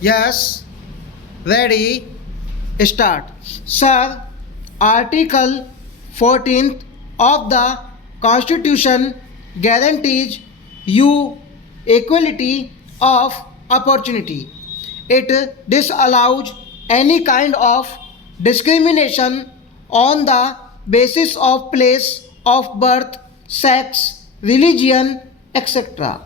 Yes, ready, start. Sir, Article 14th of the Constitution guarantees you equality of opportunity. It disallows any kind of discrimination on the basis of place of birth, sex, religion, etc.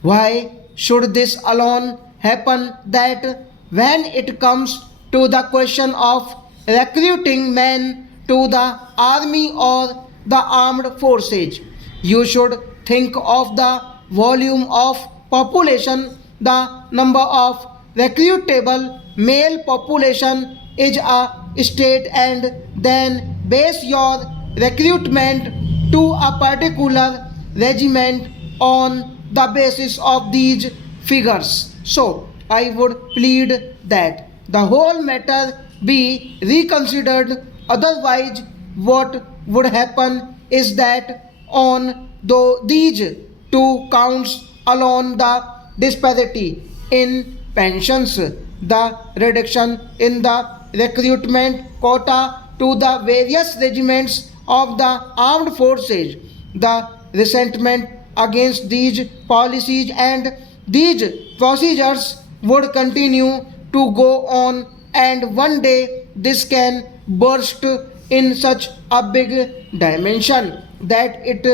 Why should this alone happen that when it comes to the question of recruiting men to the army or the armed forces, you should think of the volume of population, the number of recruitable male population is a state, and then base your recruitment to a particular regiment on the basis of these figures. So, I would plead that the whole matter be reconsidered. Otherwise, what would happen is that on these two counts alone, the disparity in pensions, the reduction in the recruitment quota to the various regiments of the armed forces, the resentment against these policies and these procedures would continue to go on, and one day this can burst in such a big dimension that it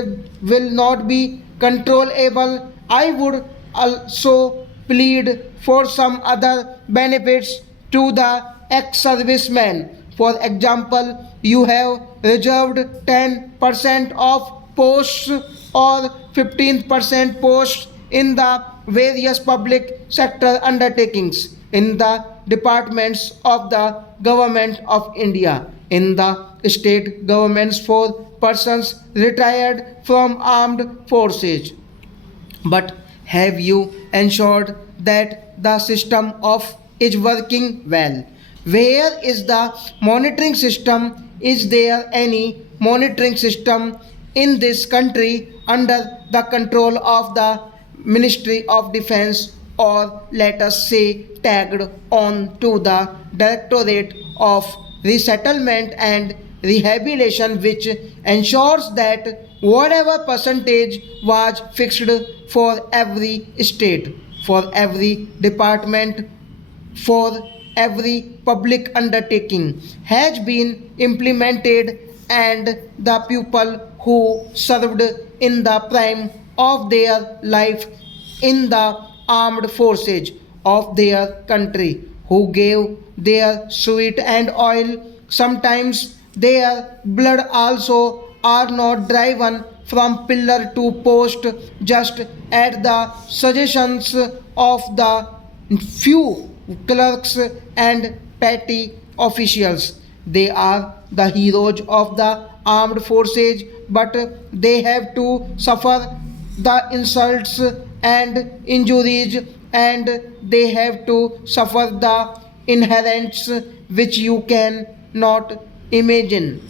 will not be controllable. I would also plead for some other benefits to the ex-servicemen. For example, you have reserved 10% of posts or 15% posts in the various public sector undertakings, in the departments of the government of India, in the state governments for persons retired from armed forces. But have you ensured that the system of is working well? Where is the monitoring system? Is there any monitoring system in this country under the control of the Ministry of Defense, or let us say tagged on to the Directorate of Resettlement and Rehabilitation, which ensures that whatever percentage was fixed for every state, for every department, for every public undertaking has been implemented, and the people who served in the prime of their life in the armed forces of their country, who gave their sweat and oil, sometimes their blood also, are not driven from pillar to post just at the suggestions of the few clerks and petty officials. They are the heroes of the armed forces, but they have to suffer the insults and injuries, and they have to suffer the inherents which you can not imagine.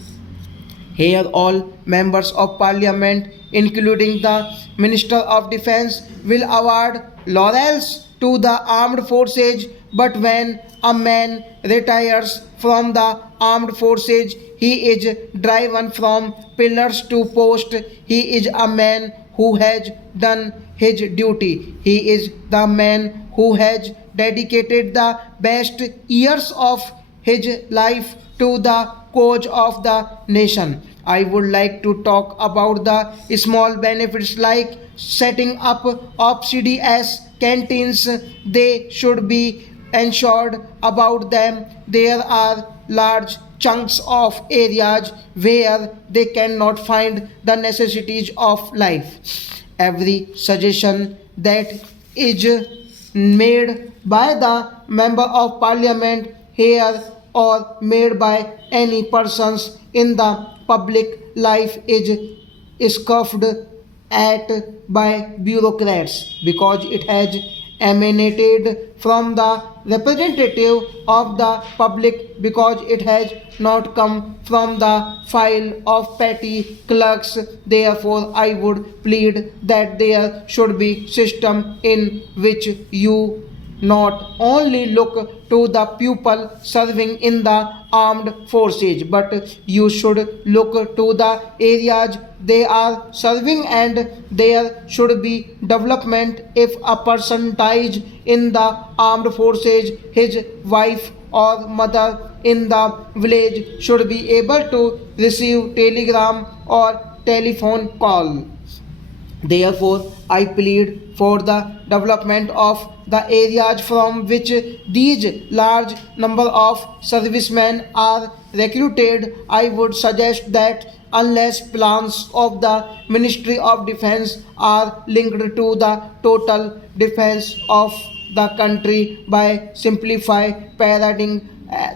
Here, all members of parliament, including the Minister of Defense, will award laurels to the armed forces. But when a man retires from the armed forces, he is driven from pillars to post. He is a man who has done his duty. He is the man who has dedicated the best years of his life to the cause of the nation. I would like to talk about the small benefits like setting up of CDS canteens. They should be ensured about them. There are large chunks of areas where they cannot find the necessities of life. Every suggestion that is made by the member of parliament here or made by any persons in the public life is scoffed at by bureaucrats because it has emanated from the representative of the public, because it has not come from the file of petty clerks. Therefore, I would plead that there should be system in which you not only look to the pupil serving in the armed forces, but you should look to the areas they are serving, and there should be development. If a person dies in the armed forces, his wife or mother in the village should be able to receive telegram or telephone call. Therefore, I plead for the development of the areas from which these large number of servicemen are recruited. I would suggest that unless plans of the Ministry of Defense are linked to the total defense of the country by simplify parading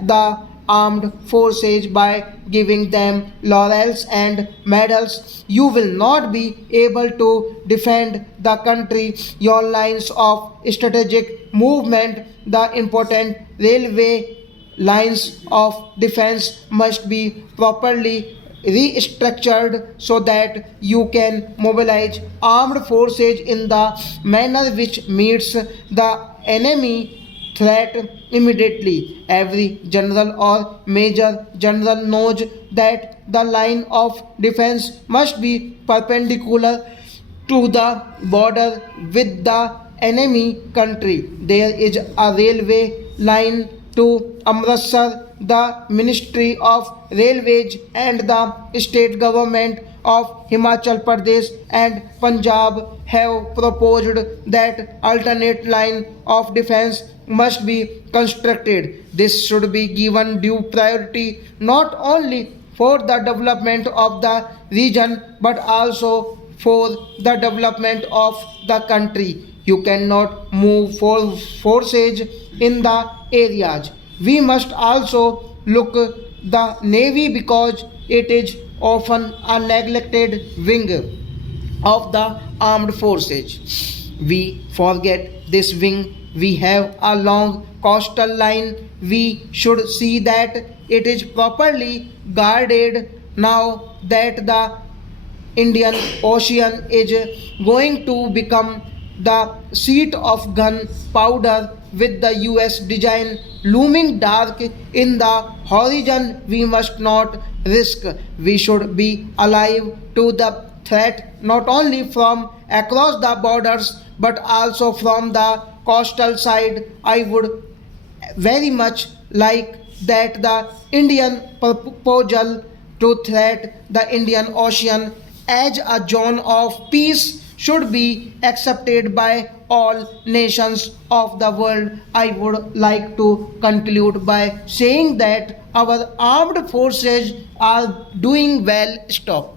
the armed forces by giving them laurels and medals, you will not be able to defend the country. Your lines of strategic movement, the important railway lines of defense must be properly restructured so that you can mobilize armed forces in the manner which meets the enemy threat immediately. Every general or major general knows that the line of defense must be perpendicular to the border with the enemy country. There is a railway line to Amritsar. The Ministry of Railways and the state government of Himachal Pradesh and Punjab have proposed that alternate line of defense must be constructed. This should be given due priority not only for the development of the region but also for the development of the country. You cannot move forces in the areas. We must also look the navy because it is often a neglected wing of the armed forces. We forget this wing. We have a long coastal line. We should see that it is properly guarded now that the Indian Ocean is going to become the seat of gunpowder with the US design looming dark in the horizon. We must not risk. We should be alive to the threat not only from across the borders but also from the coastal side. I would very much like that the Indian proposal to threat the Indian Ocean as a zone of peace should be accepted by all nations of the world. I would like to conclude by saying that our armed forces are doing well. Stop.